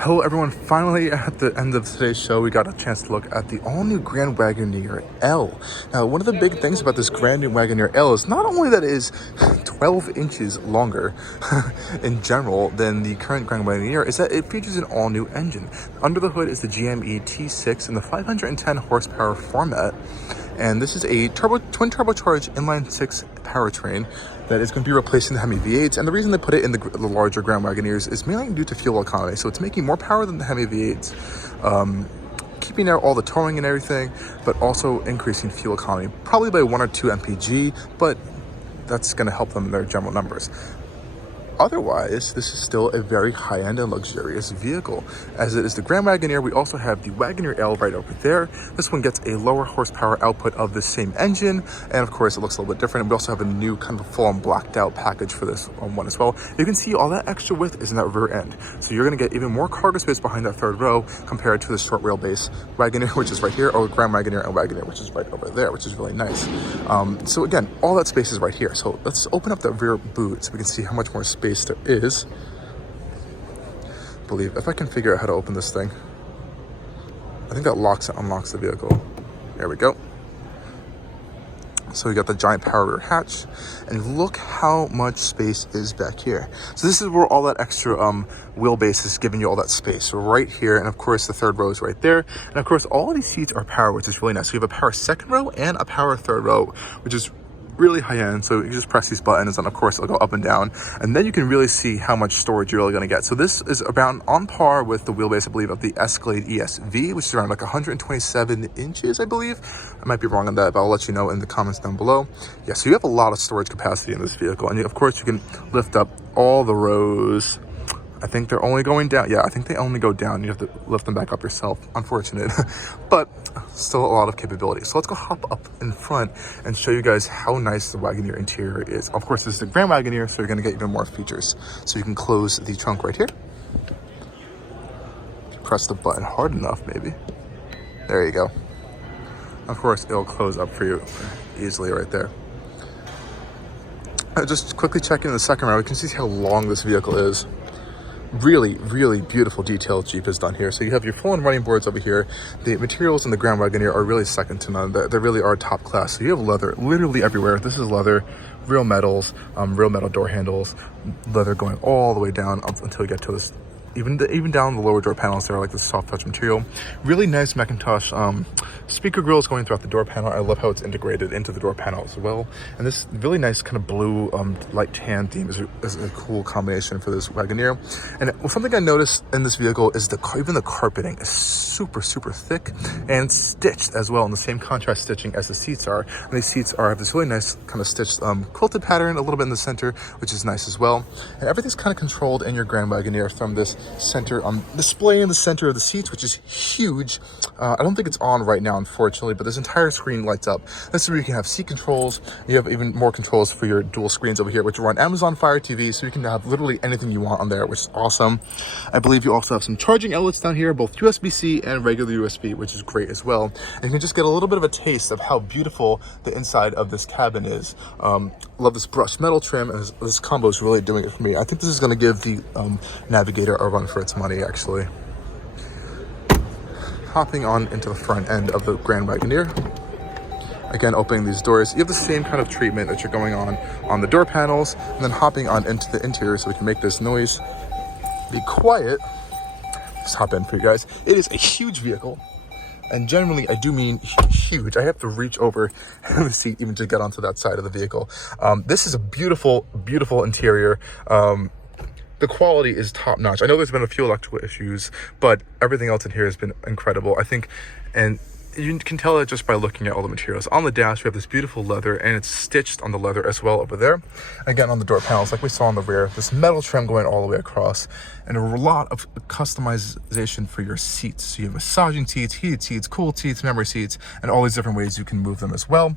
Hello everyone, finally at the end of today's show we got a chance to look at the all-new Grand Wagoneer L. Now one of the big things about this Grand Wagoneer L is not only that it is 12 inches longer in general than the current Grand Wagoneer, is that it features an all-new engine. Under the hood is the GME-T6 in the 510 horsepower format, and this is a twin turbocharged inline-6 powertrain that is going to be replacing the Hemi V8s. And the reason they put it in the larger Grand Wagoneers is mainly due to fuel economy. So it's making more power than the Hemi V8s, keeping out all the towing and everything, but also increasing fuel economy, probably by 1 or 2 mpg, but that's going to help them in their general numbers. Otherwise, this is still a very high-end and luxurious vehicle. As it is the Grand Wagoneer, we also have the Wagoneer L right over there. This one gets a lower horsepower output of the same engine, and of course it looks a little bit different. We also have a new kind of full-on blacked out package for this one as well. You can see all that extra width is in that rear end, so you're going to get even more cargo space behind that third row compared to the short wheelbase Wagoneer, which is right here, or Grand Wagoneer and Wagoneer, which is right over there, which is really nice. So again, all that space is right here. So let's open up the rear boot so we can see how much more space there is. I believe if I can figure out how to open this thing, I think that locks and unlocks the vehicle. There we go. So we got the giant power rear hatch, and look how much space is back here. So this is where all that extra wheelbase is giving you all that space. So right here, and of course the third row is right there. And of course all of these seats are power, which is really nice. So you have a power second row and a power third row, which is really high end. So you just press these buttons and of course it'll go up and down, and then you can really see how much storage you're really going to get. So this is about on par with the wheelbase, I believe, of the Escalade ESV, which is around like 127 inches, I believe. I might be wrong on that, but I'll let you know in the comments down below. Yeah, so you have a lot of storage capacity in this vehicle, and of course you can lift up all the rows. I think they're only going down. Yeah, I think they only go down. You have to lift them back up yourself. Unfortunate, but still a lot of capability. So let's go hop up in front and show you guys how nice the Wagoneer interior is. Of course, this is the Grand Wagoneer, so you're going to get even more features. So you can close the trunk right here. Press the button hard enough, maybe. There you go. Of course, it'll close up for you easily right there. Just quickly checking in the second row, you can see how long this vehicle is. Really, really beautiful detail Jeep has done here. So you have your full-on running boards over here. The materials in the Grand Wagoneer are really second to none. They really are top class. So you have leather literally everywhere. This is leather, real metals, real metal door handles, leather going all the way down up until you get to this. Even down the lower door panels, there are like the soft touch material. Really nice Macintosh speaker grills going throughout the door panel. I love how it's integrated into the door panel as well. And this really nice kind of blue light tan theme is a cool combination for this Wagoneer. And something I noticed in this vehicle is even the carpeting is super thick and stitched as well in the same contrast stitching as the seats are. And these seats have this really nice kind of stitched quilted pattern a little bit in the center, which is nice as well. And everything's kind of controlled in your Grand Wagoneer from this center display in the center of the seats, which is huge. I don't think it's on right now, unfortunately, but this entire screen lights up. This is where you can have seat controls. You have even more controls for your dual screens over here, which run Amazon Fire TV, so you can have literally anything you want on there, which is awesome. I believe you also have some charging outlets down here, both USB-C and regular USB, which is great as well. And you can just get a little bit of a taste of how beautiful the inside of this cabin is. Love this brushed metal trim, and this combo is really doing it for me. I think this is going to give the Navigator a run for its money, actually. Hopping on into the front end of the Grand Wagoneer. Again, opening these doors, you have the same kind of treatment that you're going on the door panels, and then hopping on into the interior so we can make this noise be quiet. Just hop in for you guys. It is a huge vehicle, and generally I do mean huge. I have to reach over the seat even to get onto that side of the vehicle. This is a beautiful interior. The quality is top notch. I know there's been a few electrical issues, but everything else in here has been incredible, I think. And you can tell it just by looking at all the materials. On the dash, we have this beautiful leather, and it's stitched on the leather as well over there. Again, on the door panels, like we saw on the rear, this metal trim going all the way across, and a lot of customization for your seats. So you have massaging seats, heated seats, cooled seats, memory seats, and all these different ways you can move them as well.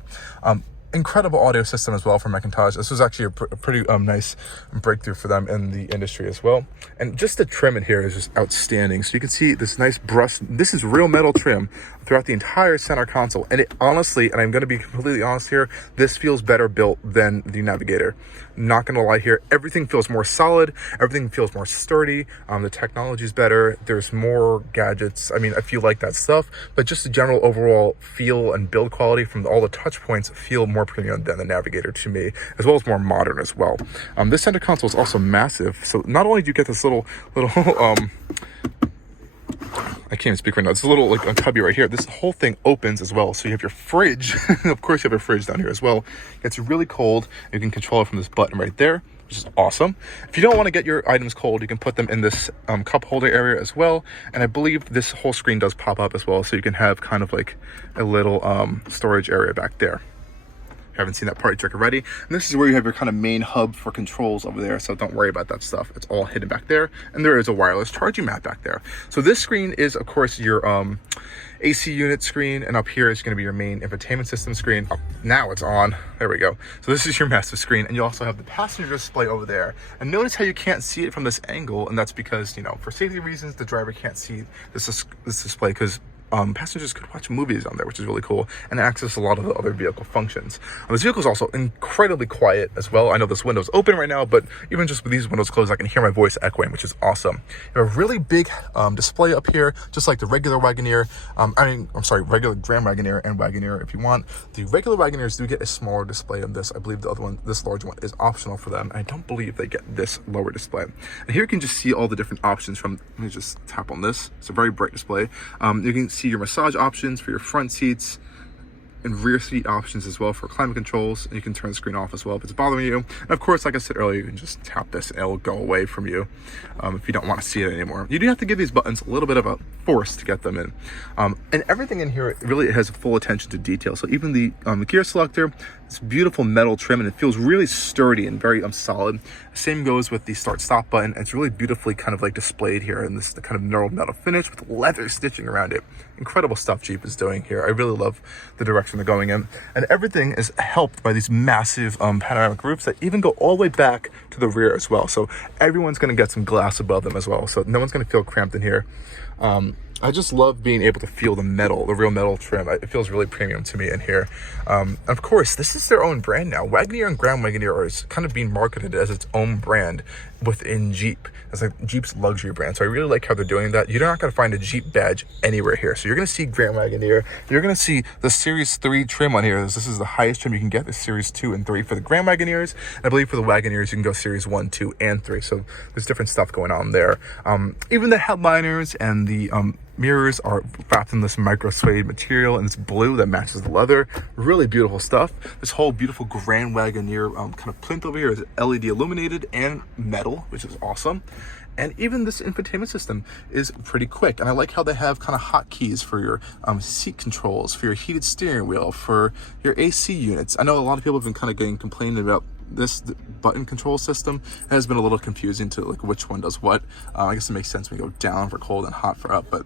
Incredible audio system as well from Macintosh. This was actually a pretty nice breakthrough for them in the industry as well. And just the trim in here is just outstanding. So you can see this nice brush. This is real metal trim throughout the entire center console. And it honestly, and I'm going to be completely honest here, this feels better built than the Navigator. Not going to lie here, everything feels more solid, everything feels more sturdy, the technology is better, there's more gadgets. I mean, I feel like that stuff, but just the general overall feel and build quality from all the touch points feel more premium than the Navigator to me, as well as more modern as well. This center console is also massive, so not only do you get this little I can't even speak right now. It's a little like a cubby right here. This whole thing opens as well. So you have your fridge. Of course, you have a fridge down here as well. It's really cold. You can control it from this button right there, which is awesome. If you don't want to get your items cold, you can put them in this cup holder area as well. And I believe this whole screen does pop up as well. So you can have kind of like a little storage area back there. Haven't seen that party trick already. And this is where you have your kind of main hub for controls over there, so don't worry about that stuff. It's all hidden back there, and there is a wireless charging mat back there. So this screen is, of course, your AC unit screen, and up here is going to be your main infotainment system screen. Oh, now it's on. There we go. So this is your massive screen, and you also have the passenger display over there. And notice how you can't see it from this angle, and that's because, you know, for safety reasons, the driver can't see this display because passengers could watch movies on there, which is really cool, and access a lot of the other vehicle functions. This vehicle is also incredibly quiet as well. I know this window's open right now, but even just with these windows closed, I can hear my voice echoing, which is awesome. You have a really big display up here, just like the regular Wagoneer. Regular Grand Wagoneer and Wagoneer if you want. The regular Wagoneers do get a smaller display than this. I believe the other one, this large one, is optional for them. And I don't believe they get this lower display. And here you can just see all the different options from, let me just tap on this. It's a very bright display. You can see your massage options for your front seats and rear seat options as well for climate controls, and you can turn the screen off as well if it's bothering you. And of course, like I said earlier, you can just tap this and it'll go away from you if you don't want to see it anymore. You do have to give these buttons a little bit of a force to get them in. And everything in here really has full attention to detail. So even the gear selector, this beautiful metal trim, and it feels really sturdy and very solid. Same goes with the start stop button. It's really beautifully kind of like displayed here in this kind of knurled metal finish with leather stitching around it. Incredible stuff Jeep is doing here. I really love the direction they're going in, and everything is helped by these massive panoramic roofs that even go all the way back to the rear as well. So everyone's going to get some glass above them as well, so no one's going to feel cramped in here. I just love being able to feel the metal, the real metal trim. It feels really premium to me in here. Of course, this is their own brand now. Wagoneer and Grand Wagoneer are kind of being marketed as its own brand within Jeep. It's like Jeep's luxury brand. So I really like how they're doing that. You're not going to find a Jeep badge anywhere here. So you're going to see Grand Wagoneer. You're going to see the Series 3 trim on here. This is the highest trim you can get, the Series 2 and 3 for the Grand Wagoneers. And I believe for the Wagoneers, you can go Series 1, 2, and 3. So there's different stuff going on there. Even the headliners and the mirrors are wrapped in this micro suede material, and it's blue that matches the leather. Really beautiful stuff. This whole beautiful Grand Wagoneer kind of plinth over here is LED illuminated and metal, which is awesome. And even this infotainment system is pretty quick. And I like how they have kind of hotkeys for your seat controls, for your heated steering wheel, for your AC units. I know a lot of people have been kind of complaining about this button control system. It has been a little confusing to like which one does what. I guess it makes sense when you go down for cold and hot for up, but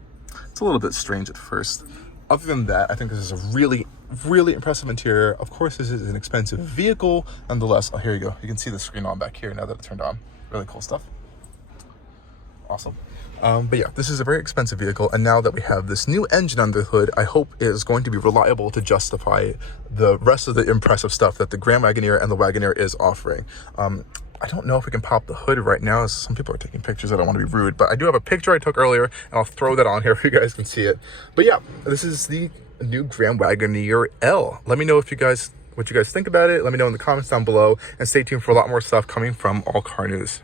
it's a little bit strange at first. Other than that, I think this is a really, really impressive interior. Of course, this is an expensive vehicle. Nonetheless, oh, here you go. You can see the screen on back here now that it's turned on. Really cool stuff. Awesome. But yeah, this is a very expensive vehicle, and now that we have this new engine under the hood, I hope it is going to be reliable to justify the rest of the impressive stuff that the Grand Wagoneer and the Wagoneer is offering. I don't know if we can pop the hood right now, as some people are taking pictures. I don't want to be rude, but I do have a picture I took earlier, and I'll throw that on here if you guys can see it. But yeah, this is the new Grand Wagoneer L. Let me know if what you guys think about it. Let me know in the comments down below, and stay tuned for a lot more stuff coming from Allcarnews.